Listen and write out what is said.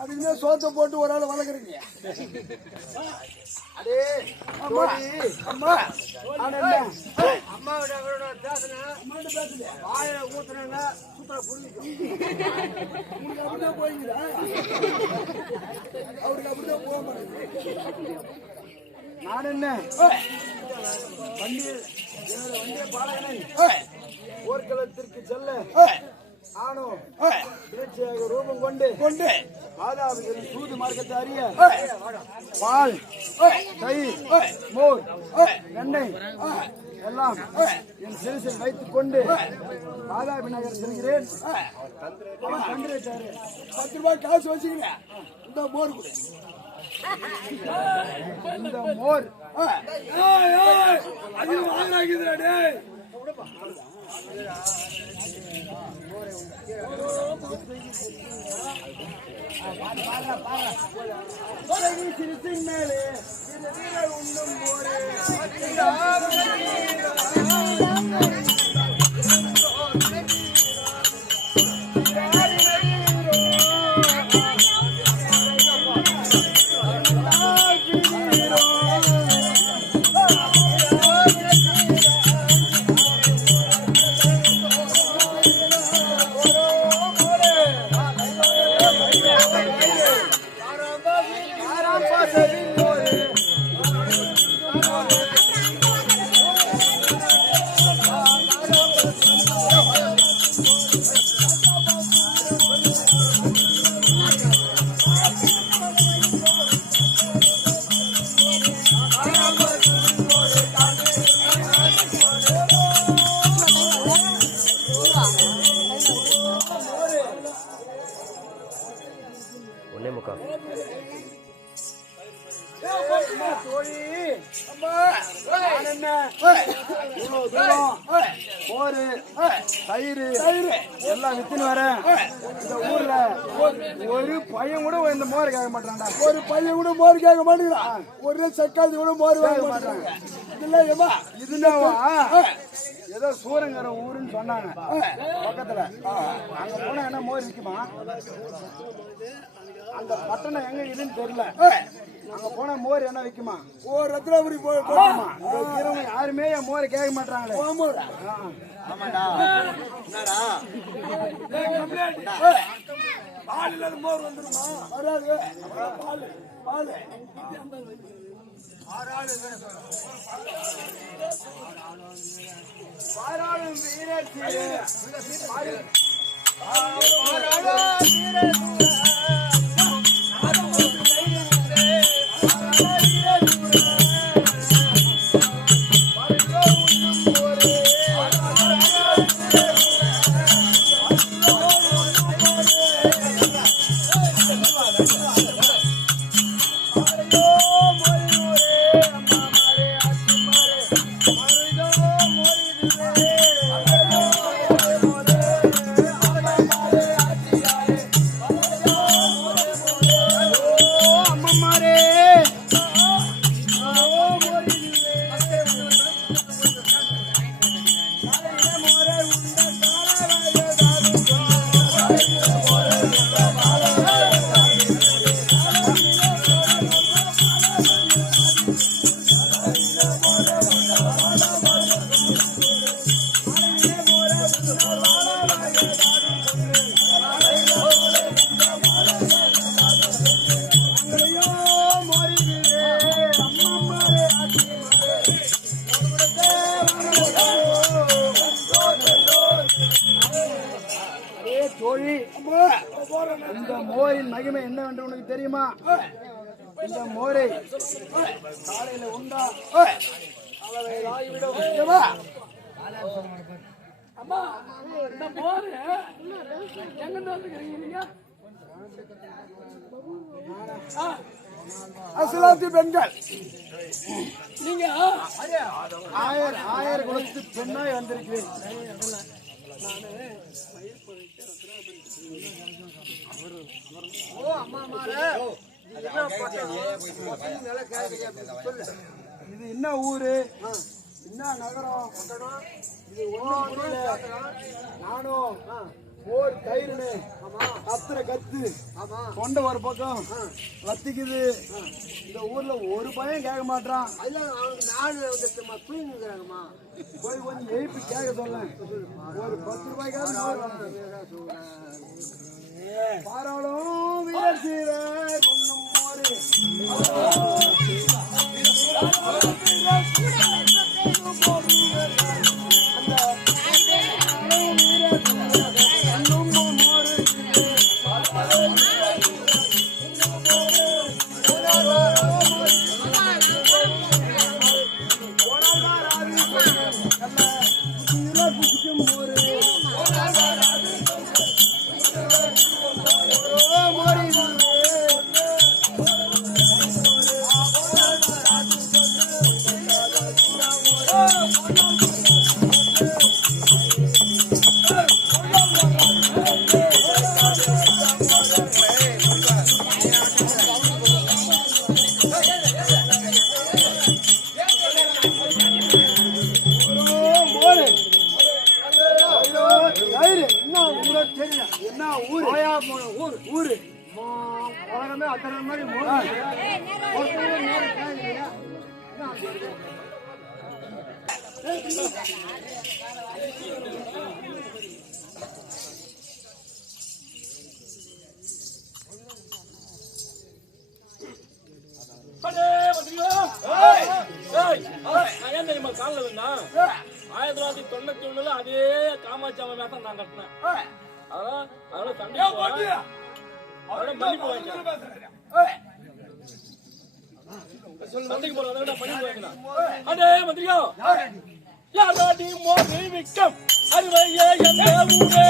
அதுக்குன்னே சோத்தை போட்டு ஒரு ஆள் வளர்க்குறீங்க. அடே அம்மா அம்மா அம்மாவோட பேசுறேன் வாயில ஊத்துறேங்க சூப்பரா புரிஞ்சுக்கும். அப்படிதான் போய்க்குதா? அவருக்கு அப்படிதான் போக மாட்டேங்குது. நான் என்ன வண்டியை பாலகனை போர்க்களத்திற்கு செல்ல ஆனோம் ரூபம் கொண்டு மாதாவின் சூது மார்க்கத்தை அறிய பால் தயிர் மோர் எண்ணெய் எல்லாம் என் சிறுசில் வைத்துக் கொண்டு மாதாவி நகர் செல்கிறேன். 10 ரூபாய் காசு வச்சுக்கிறேன். இந்த மோர் கூட இந்த மோர் சிறுசின் மேலே உண்ணும் போரே எல்லாம் வித்துன்னு வரேன். இந்த ஊர்ல ஒரு பையன் கூட இந்த மோர் கேட்க மாட்டான்டா. ஒரு பையன் கூட மோர் கேட்க மாட்டேங்கிறான். ஒரு சக்காத்தி கூட மோர் வாங்க மாட்டாங்க. இதுதான் ஏதோ சூரங்கர ஊருன்னு சொன்னாங்க பக்கத்துல. அங்க போனா என்ன மோர் விற்குமா? அந்த பட்டணம் எங்க இதுன்னு தெரியல. அங்க போனா மோர் என்ன விக்குமா? ஒரு ரத்னாபுரி போகுமா? யாருமே என் மோரை கேட்க மாட்டாங்களே. ஆமாடா என்னடா பால் இல்லாத மோர் வந்துருமா? வராது. பால் பால் பாராளும் வீரர் இந்த மோரின் மகிமை என்னவென்று உனக்கு தெரியுமா? இந்த மோரை காலையில உண்டா அம்மா இந்த மோர் எங்க வந்துக்கிறீங்க? அசலாத்தி பெண்கள் நீங்க ஆயர் குலத்து பெண்ணாய் வந்திருக்கிறேன். இது என்ன ஊரு, என்ன நகரம்? இது ஒண்ணும் புரியல. நானும் ஓர் கயிறுனு கத்துற கத்து கொண்ட ஒரு பக்கம் வத்திக்குது. இந்த ஊர்ல ஒரு பையன் கேட்க மாட்டான். போய் கொஞ்சம் எழுப்பி கேட்க சொல்ல. ஒரு 10 ரூபாய்க்காவது பாராளும் வீரர் சீரர் உண்ணும் மோரு. என்ன ஊரு? ஊரு உலகமே அத்தனை மாதிரி காலில் வந்தா 1991 அதே காமாட்சி அம்மா வேஷம் நான் கட்டினேன். அதனால சண்டைக்கு போறேன் பண்ணி போயிருந்தான். அதே மந்திரியா யாராடி மோதி விக்கம் அறுவையே எந்த ஊரே